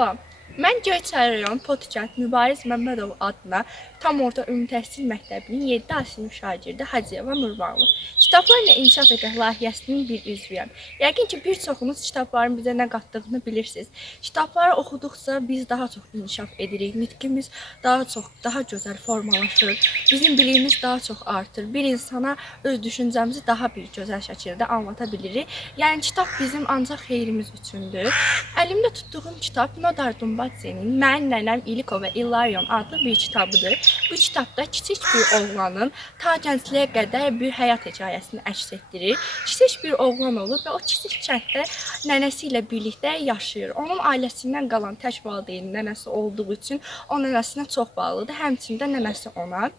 Salam, mən Göyçay rayon Potikent Mübariz Məmmədov adına tam orta ümumi təhsil məktəbinin 7 A sinif şagirdi Hacıyeva Nurbanlı. Kitablarla İnkişaf Edək layihəsinin bir üzvüyəm. Yəqin ki, bir çoxunuz kitabların bizə nə qatdığını bilirsiniz. Kitabları oxuduqca biz daha çox inkişaf edirik, nitqimiz daha gözəl formalaşır, bizim biliyimiz daha çox artır. Bir insana öz düşüncəmizi daha bir gözəl şəkildə anlata bilirik. Yəni kitab bizim ancaq xeyrimiz üçündür. Əlimdə tutduğum kitab Nodar Dumbatze'nin Mən Nənəm İliko və İllarion adlı bir kitabıdır. Bu kitabda kiçik bir oğlanın ta gəncliyə qədər bir həyat hekayəsini əks etdirir. Kiçik bir oğlan olur və o kiçik kənddə nənəsi ilə birlikdə yaşayır. Onun ailəsindən qalan tək valideyn nənəsi olduğu üçün o nənəsinə çox bağlıdır, həmçində nənəsi ona.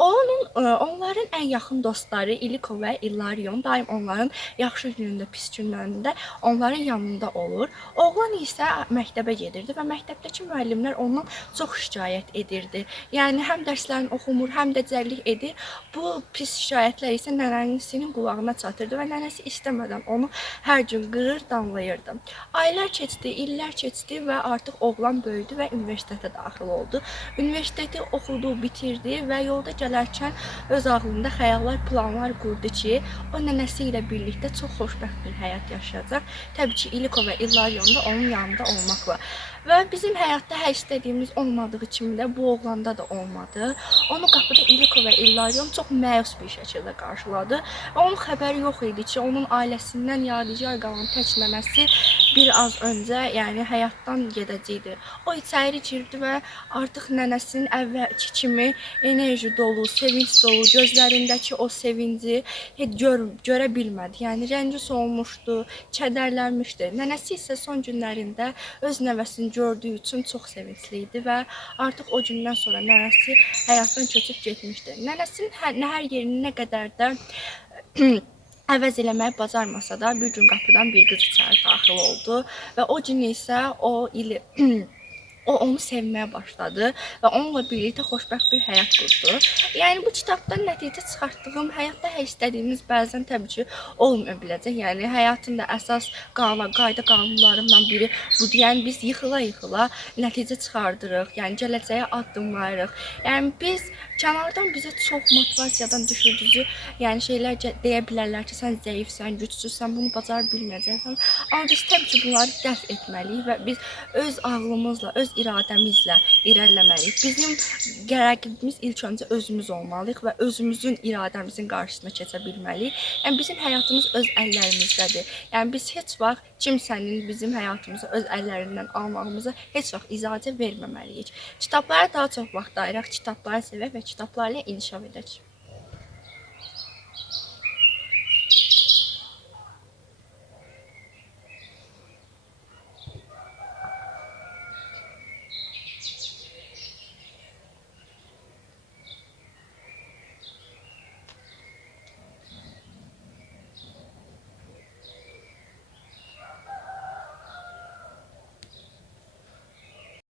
Onların ən yaxın dostları İliko və İllarion daim onların yaxşı günündə, pis günlərində onların yanında olur. Oğlan isə məktəbə gedirdi və məktəbdəki müəllimlər ondan çox şikayət edirdi. Yəni həm dərslərini oxumur, həm də cəllik edir. Bu pis şikayətlər isə nənəsinin qulağına çatırdı və nənəsi istəmədən onu hər gün qırır, danlayırdı. Aylar keçdi, illər keçdi və artıq oğlan böyüdü və universitetə daxil oldu. Universiteti oxudu, bitirdi və yolda gələrkən öz ağlında xəyallar, planlar qurdu ki, o nənəsi ilə birlikdə çox xoşbəxt bir həyat yaşayacaq. Təbii ki, İliko və İllarion da onun yanında olmaqla. Və bizim həyatda hər istədiyimiz olmadığı kimi də bu oğlanda da olmadı. Onu qapıda İliko və İllarion çox məyus bir şəkildə qarşıladı. Və onun xəbəri yox idi ki, onun ailəsindən yadigar qalan tək nənəsi bir az öncə, yəni həyatdan gedəcəkdi. O içəri girdi və artıq nənəsinin əvvəlki kimi enerji dolu, sevinç dolu, gözlərindəki o sevinci görə bilmədi. Yəni rəngi solmuşdu, kədərlənmişdi. Nənəsi isə son günlərində öz nəvəsini gördüyü üçün çox sevincli idi və artıq o gündən sonra nənəsi həyatdan köçüb getmişdi. Nənəsinin hər yerini nə qədər də əvəz eləməyi bacarmasa da bir gün qapıdan bir qız içəri daxil oldu və o gün isə o onu sevməyə başladı və onunla birlikdə xoşbəxt bir həyat qurdu. Yəni bu kitabdan nəticə çıxartdığım həyatda hər istədiyimiz bəzən təbii ki olmaya biləcək. Yəni həyatın da əsas qayda qanunlarından biri budur. Yəni biz yıxıla-yıxıla nəticə çıxardırıq. Yəni gələcəyə addımlayırıq. Yəni biz kənardan bizə çox motivasiyadan düşürücü, yəni şeylər deyə bilərlər ki, sən zəifsən, gücsüzsən, bunu bacara bilməyəcəksən. Amma biz təbii ki bunları dəf etməliyik və biz öz ağlımızla, öz iradəmizlə irəliləməliyik. Bizim rəqibimiz ilk öncə özümüz olmalıyıq və özümüzün iradəmizin qarşısına keçə bilməliyik. Yəni bizim həyatımız öz əllərimizdədir. Yəni biz heç vaxt kimsənin bizim həyatımızı öz əllərindən almağımıza heç vaxt icazə verməməliyik. Kitablara daha çox vaxt ayıraq, kitabları sevək və kitablarla inkişaf edək.